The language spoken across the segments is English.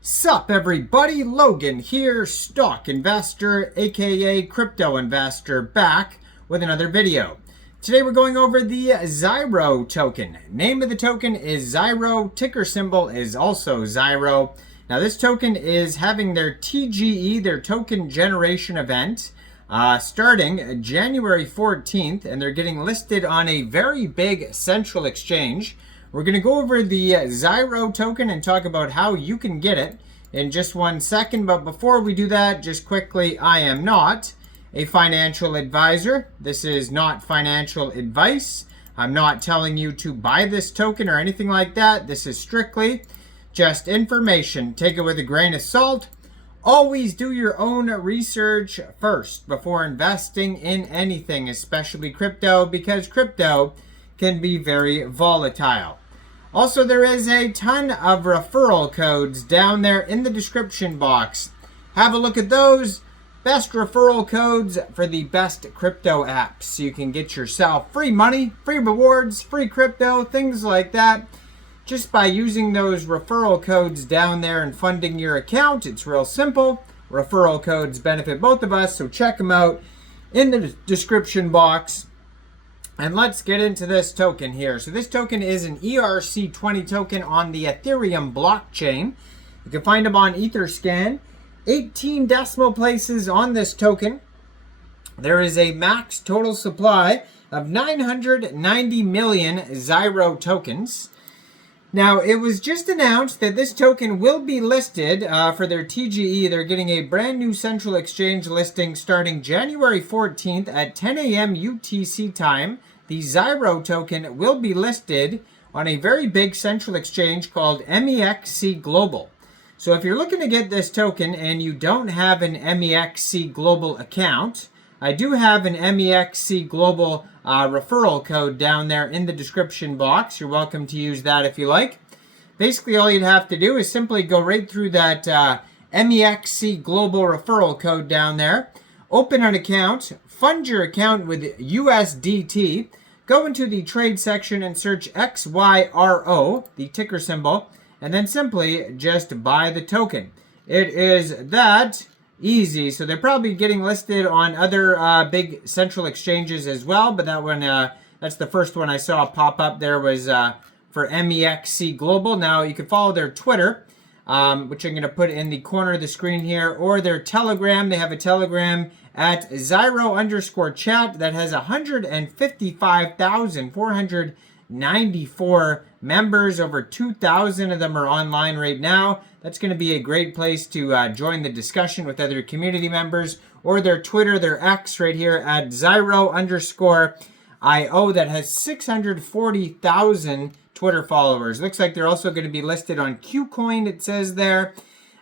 Sup everybody, Logan here, stock investor aka crypto investor, back with another video. Today we're going over the Xyro token. Name of the token is Xyro, ticker symbol is also Xyro. Now this token is having their TGE, their token generation event, starting January 14th, and they're getting listed on a very big central exchange. We're going to go over the Xyro token and talk about how you can get it in just 1 second. But before we do that, just quickly, I am not a financial advisor. This is not financial advice. I'm not telling you to buy this token or anything like that. This is strictly just information. Take it with a grain of salt. Always do your own research first before investing in anything, especially crypto, because crypto can be very volatile. Also, there is a ton of referral codes down there in the description box. Have a look at those. Best referral codes for the best crypto apps. So you can get yourself free money, free rewards, free crypto, things like that. Just by using those referral codes down there and funding your account. It's real simple. Referral codes benefit both of us, so check them out in the description box. And let's get into this token here. So this token is an ERC20 token on the Ethereum blockchain. You can find them on Etherscan. 18 decimal places on this token. There is a max total supply of 990 million Xyro tokens. Now, it was just announced that this token will be listed for their TGE. They're getting a brand new central exchange listing starting January 14th at 10 a.m. UTC time. The Xyro token will be listed on a very big central exchange called Mexc Global. So if you're looking to get this token and you don't have an Mexc Global account, I do have an Mexc Global referral code down there in the description box. You're welcome to use that if you like. Basically, all you'd have to do is simply go right through that Mexc Global referral code down there, open an account, fund your account with USDT, go into the trade section and search XYRO, the ticker symbol, and then simply just buy the token. It is that easy. So they're probably getting listed on other big central exchanges as well, but that one, that's the first one I saw pop up there was for Mexc Global. Now you can follow their Twitter, which I'm going to put in the corner of the screen here, or their Telegram. They have a Telegram at Xyro_chat that has 155,494 members. Over 2,000 of them are online right now. That's going to be a great place to join the discussion with other community members, or their Twitter, their X right here at Xyro_IO that has 640,000 Twitter followers. Looks like they're also going to be listed on Kucoin, it says there,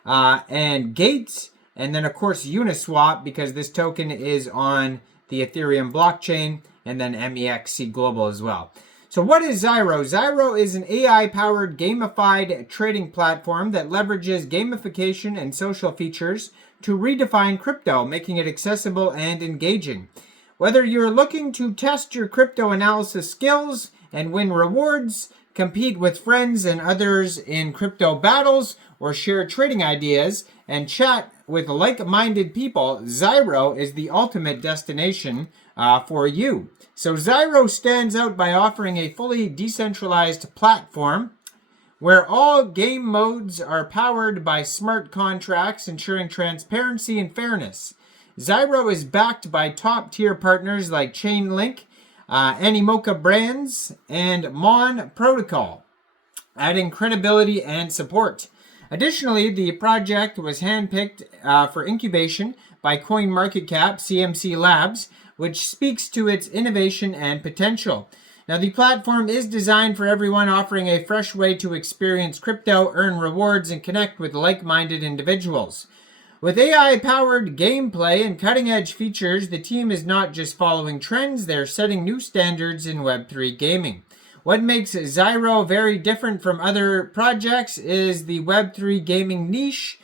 and Gates, and then of course Uniswap, because this token is on the Ethereum blockchain, and then Mexc Global as well. So what is Xyro? Xyro is an AI-powered gamified trading platform that leverages gamification and social features to redefine crypto, making it accessible and engaging. Whether you're looking to test your crypto analysis skills and win rewards, compete with friends and others in crypto battles, or share trading ideas and chat with like-minded people, Xyro is the ultimate destination for you. So Xyro stands out by offering a fully decentralized platform where all game modes are powered by smart contracts, ensuring transparency and fairness. Xyro is backed by top-tier partners like Chainlink, Animoca Brands, and Mon Protocol, adding credibility and support. Additionally, the project was handpicked for incubation by CoinMarketCap CMC Labs, which speaks to its innovation and potential. Now, the platform is designed for everyone, offering a fresh way to experience crypto, earn rewards, and connect with like-minded individuals. With AI-powered gameplay and cutting-edge features, the team is not just following trends, they're setting new standards in Web3 gaming. What makes Xyro very different from other projects is the Web3 gaming niche.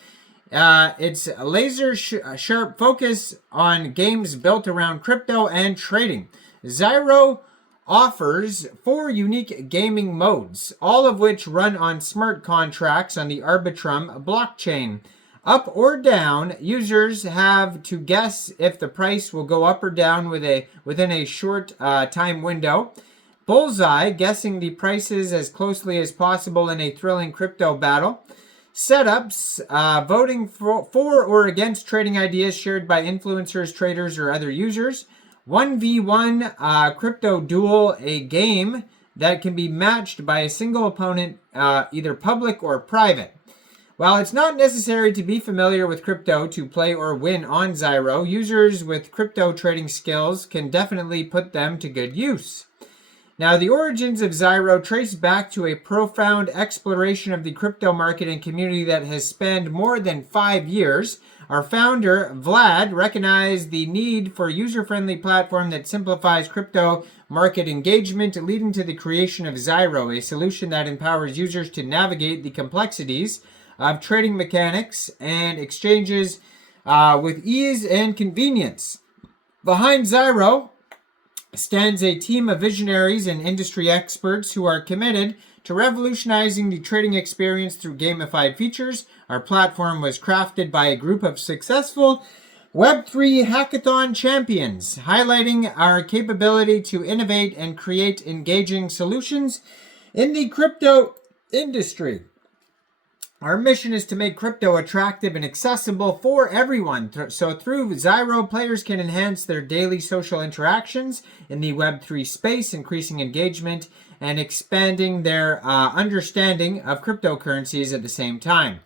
It's a laser-sharp focus on games built around crypto and trading. Xyro offers 4 unique gaming modes, all of which run on smart contracts on the Arbitrum blockchain. Up or down, users have to guess if the price will go up or down within a short time window. Bullseye, guessing the prices as closely as possible in a thrilling crypto battle. Setups, voting for or against trading ideas shared by influencers, traders, or other users. 1v1 crypto duel, a game that can be matched by a single opponent, either public or private. While it's not necessary to be familiar with crypto to play or win on Xyro, users with crypto trading skills can definitely put them to good use. Now, the origins of Xyro trace back to a profound exploration of the crypto market and community that has spanned more than 5 years. Our founder, Vlad, recognized the need for a user-friendly platform that simplifies crypto market engagement, leading to the creation of Xyro, a solution that empowers users to navigate the complexities of trading mechanics and exchanges with ease and convenience. Behind Xyro stands a team of visionaries and industry experts who are committed to revolutionizing the trading experience through gamified features. Our platform was crafted by a group of successful Web3 hackathon champions, highlighting our capability to innovate and create engaging solutions in the crypto industry. Our mission is to make crypto attractive and accessible for everyone. So through Xyro, players can enhance their daily social interactions in the Web3 space, increasing engagement and expanding their understanding of cryptocurrencies at the same time.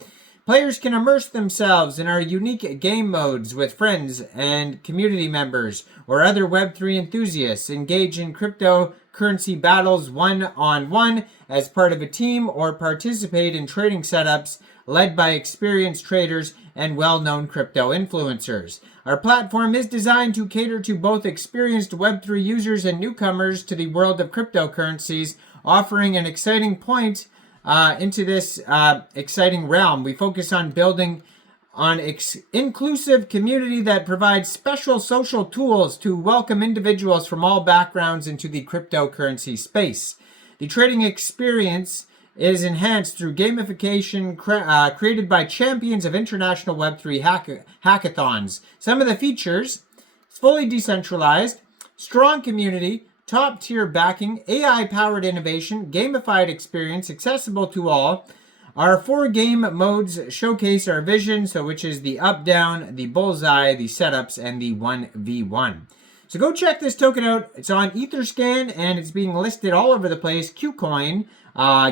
Players can immerse themselves in our unique game modes with friends and community members or other Web3 enthusiasts, engage in cryptocurrency battles one-on-one as part of a team, or participate in trading setups led by experienced traders and well-known crypto influencers. Our platform is designed to cater to both experienced Web3 users and newcomers to the world of cryptocurrencies, offering an exciting point into this exciting realm. We focus on building on inclusive community that provides special social tools to welcome individuals from all backgrounds into the cryptocurrency space. The trading experience is enhanced through gamification created by champions of international Web3 hackathons. Some of the features: fully decentralized, strong community, top-tier backing, AI-powered innovation, gamified experience, accessible to all. Our 4 game modes showcase our vision, which is the up-down, the bullseye, the setups, and the 1v1. So go check this token out. It's on Etherscan, and it's being listed all over the place. Kucoin,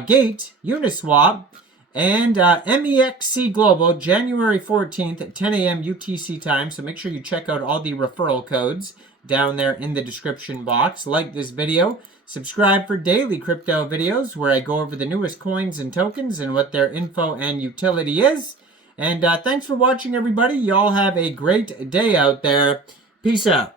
Gate, Uniswap, and Mexc Global, January 14th at 10 a.m. UTC time. So make sure you check out all the referral codes down there in the description box. Like this video. Subscribe for daily crypto videos where I go over the newest coins and tokens and what their info and utility is. And thanks for watching, everybody. Y'all have a great day out there. Peace out.